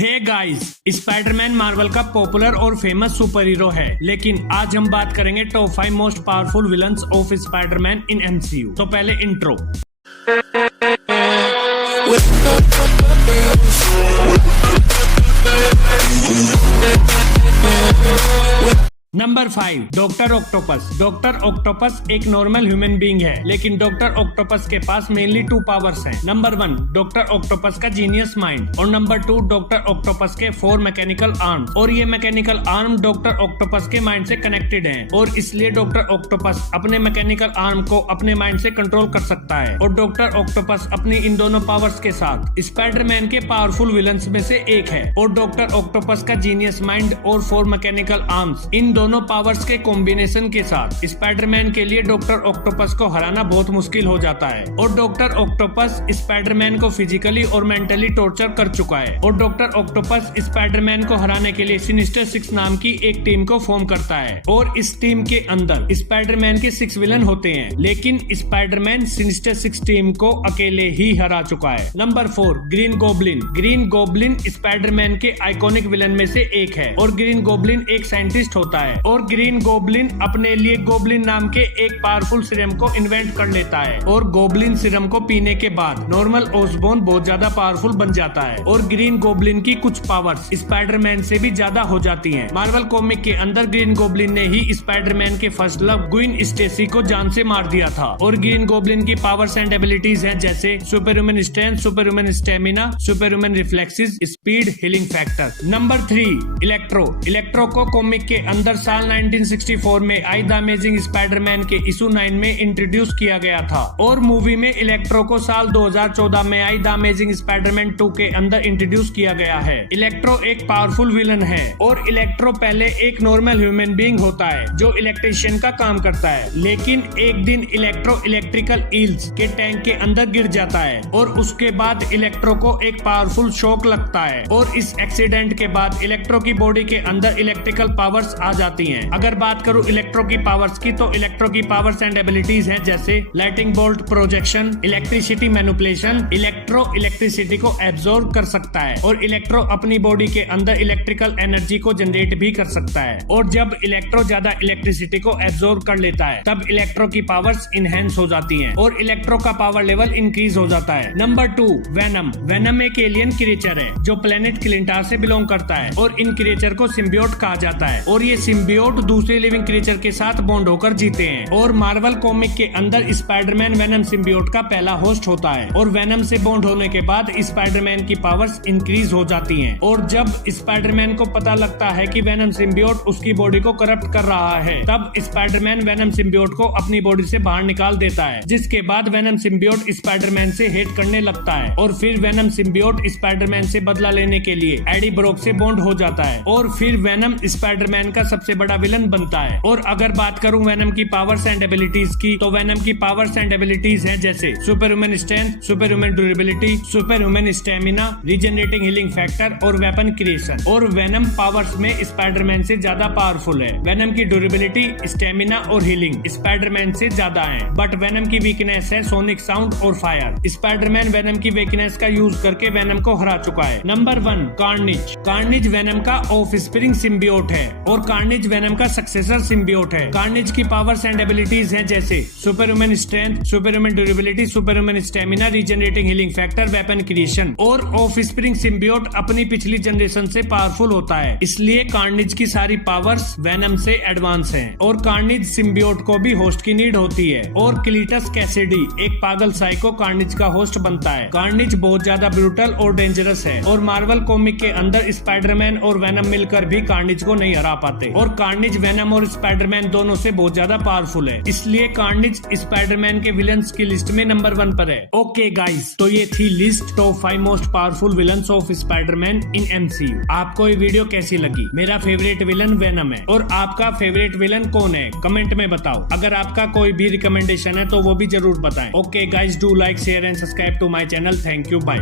Hey guys, Spiderman Marvel का popular और famous super hero है, लेकिन आज हम बात करेंगे top 5 most powerful villains of Spiderman in MCU. तो पहले intro. Number 5, doctor octopus. Doctor octopus एक नॉर्मल ह्यूमन बीइंग है, लेकिन डॉक्टर ऑक्टोपस के पास मेनली 2 पावर्स हैं। नंबर 1, डॉक्टर ऑक्टोपस का जीनियस माइंड, और नंबर 2, डॉक्टर ऑक्टोपस के 4 मैकेनिकल आर्म, और ये मैकेनिकल आर्म डॉक्टर ऑक्टोपस के माइंड से कनेक्टेड हैं, और इसलिए डॉक्टर ऑक्टोपस अपने मैकेनिकल आर्म को अपने माइंड से कंट्रोल कर सकता है। और डॉक्टर ऑक्टोपस अपनी इन दोनों पावर्स के साथ स्पाइडरमैन के पावरफुल विलन्स में से एक है। और डॉक्टर ऑक्टोपस का जीनियस माइंड और 4 मैकेनिकल आर्म्स, इन दोनों पावर्स के कॉम्बिनेशन के साथ स्पाइडरमैन के लिए डॉक्टर ऑक्टोपस को हराना बहुत मुश्किल हो जाता है। और डॉक्टर ऑक्टोपस स्पाइडरमैन को फिजिकली और मेंटली टॉर्चर कर चुका है। और डॉक्टर ऑक्टोपस स्पाइडरमैन को हराने के लिए सिनिस्टर 6 नाम की एक टीम को फॉर्म करता है, और इस टीम के अंदर स्पाइडरमैन के 6 विलन होते हैं, लेकिन स्पाइडरमैन सिनिस्टर 6 टीम को अकेले ही हरा चुका है। Number 4, green goblin. Green goblin Spiderman के आइकॉनिक विलन में से एक है, और ग्रीन गोब्लिन एक साइंटिस्ट होता है। और ग्रीन गोब्लिन अपने लिए गोब्लिन नाम के एक पावरफुल सीरम को इन्वेंट कर लेता है, और गोब्लिन सीरम को पीने के बाद नॉर्मल ओसबॉर्न बहुत ज्यादा पावरफुल बन जाता है। और ग्रीन गोब्लिन की कुछ पावर्स स्पाइडरमैन से भी ज्यादा हो जाती हैं। मार्वल कॉमिक के अंदर ग्रीन गोब्लिन ने ही स्पाइडरमैन के फर्स्ट लव ग्वेन स्टेसी को जान से मार दिया था। और ग्रीन गोब्लिन की पावर्स एंड एबिलिटीज हैं जैसे super human strength, super human stamina, super human reflexes, speed, healing factor. Number 3, electro. Electro को कॉमिक के अंदर साल 1964 में आई द अमेजिंग स्पाइडरमैन के इशू 9 में इंट्रोड्यूस किया गया था, और मूवी में इलेक्ट्रो को साल 2014 में आई द अमेजिंग स्पाइडरमैन 2 के अंदर इंट्रोड्यूस किया गया है। इलेक्ट्रो एक पावरफुल विलन है, और इलेक्ट्रो पहले एक नॉर्मल ह्यूमन बीइंग होता है जो इलेक्ट्रिशियन का काम करता है, लेकिन एक दिन इलेक्ट्रो इलेक्ट्रिकल ईल्स के टैंक के अंदर गिर जाता है, और उसके बाद इलेक्ट्रो को एक पावरफुल शॉक लगता है, और इस एक्सीडेंट के बाद इलेक्ट्रो की बॉडी के अंदर इलेक्ट्रिकल पावर्स आ जाती हैं। अगर बात करूं इलेक्ट्रो की पावर्स की, तो इलेक्ट्रो की पावर्स एंड एबिलिटीज हैं जैसे lighting bolt projection, electricity manipulation. Electro electricity को एब्जॉर्ब कर सकता है, और इलेक्ट्रो अपनी बॉडी के अंदर इलेक्ट्रिकल एनर्जी को जनरेट भी कर सकता है। और जब इलेक्ट्रो ज्यादा इलेक्ट्रिसिटी को एब्जॉर्ब कर लेता है, तब इलेक्ट्रो की पावर्स इनहेंस हो जाती हैं, और इलेक्ट्रो का पावर लेवल इंक्रीज हो जाता है। Number 2, venom. वेनम एक एलियन क्रिएचर है जो प्लेनेट क्लिंटार से बिलोंग करता है, और इन क्रिएचर को सिम्बियोट कहा जाता है, और ये सिम्बियोट दूसरे लिविंग क्रिएचर के साथ बॉन्ड होकर जीते हैं। और मार्वल कॉमिक के अंदर स्पाइडरमैन वेनम सिम्बियोट का पहला होस्ट होता है, और वेनम से बॉन्ड होने के बाद स्पाइडरमैन की पावर्स इंक्रीज हो जाती हैं। और जब स्पाइडरमैन को पता लगता है कि वेनम सिम्बियोट उसकी बॉडी को करप्ट कर रहा है, तब स्पाइडरमैन वेनम सिम्बियोट को अपनी बॉडी से बाहर निकाल देता है, जिसके बाद वेनम सिम्बियोट स्पाइडरमैन से हेट करने लगता है, और फिर वेनम सिम्बियोट स्पाइडरमैन से बदला लेने के लिए एडी ब्रोक से बॉन्ड हो जाता है, और फिर वेनम स्पाइडरमैन का सबसे बड़ा विलन बनता है। और अगर बात करूं वेनम की पावर्स एंड एबिलिटीज की, तो वेनम की पावर्स एंड एबिलिटीज हैं जैसे super human strength, super human durability, super human stamina, regenerating healing factor, और वेपन क्रिएशन। और वेनम पावर्स में स्पाइडरमैन से ज्यादा पावरफुल है। वेनम की ड्यूरेबिलिटी, स्टेमिना और हीलिंग स्पाइडरमैन से ज्यादा है, बट वेनम की वीकनेस है सोनिक साउंड और फायर। स्पाइडरमैन वेनम की वीकनेस का यूज करके वेनम को हरा चुका है। नंबर 1, कार्निज। कार्निज वेनम का ऑफस्प्रिंग सिम्बियोट है, और कार्निज वेनम का सक्सेसर सिम्बियोट है। कार्निज की पावर्स एंड एबिलिटीज हैं जैसे super human strength, super human durability, super human stamina, regenerating healing factor, weapon creation. और ऑफस्प्रिंग सिम्बियोट अपनी पिछली जनरेशन से पावरफुल होता है, इसलिए कार्निज की सारी पावर्स वेनम से एडवांस हैं। और कार्निज सिम्बियोट को भी होस्ट की नीड होती है, और क्लीटस कैसिडी एक पागल साइको कार्निज का होस्ट बनता है। कार्निज बहुत ज्यादा ब्रूटल और डेंजरस है, और मार्वल कॉमिक के अंदर स्पाइडरमैन और वेनम मिलकर भी कार्निज को नहीं हरा पाते, और कार्निज वेनम और स्पाइडरमैन दोनों से बहुत ज्यादा पावरफुल है, इसलिए कार्निज स्पाइडरमैन के विलन्स की लिस्ट में नंबर 1 पर है। ओके गाइस, तो ये थी list top 5 most powerful villains of Spiderman in MCU. आपको ये वीडियो कैसी लगी? मेरा फेवरेट विलन वेनम है, और आपका फेवरेट विलन कौन है? कमेंट में बताओ। अगर आपका कोई भी रिकमेंडेशन है तो वो भी जरूर बताएं। Okay guys, do like, share and subscribe to my channel. Thank you, bye.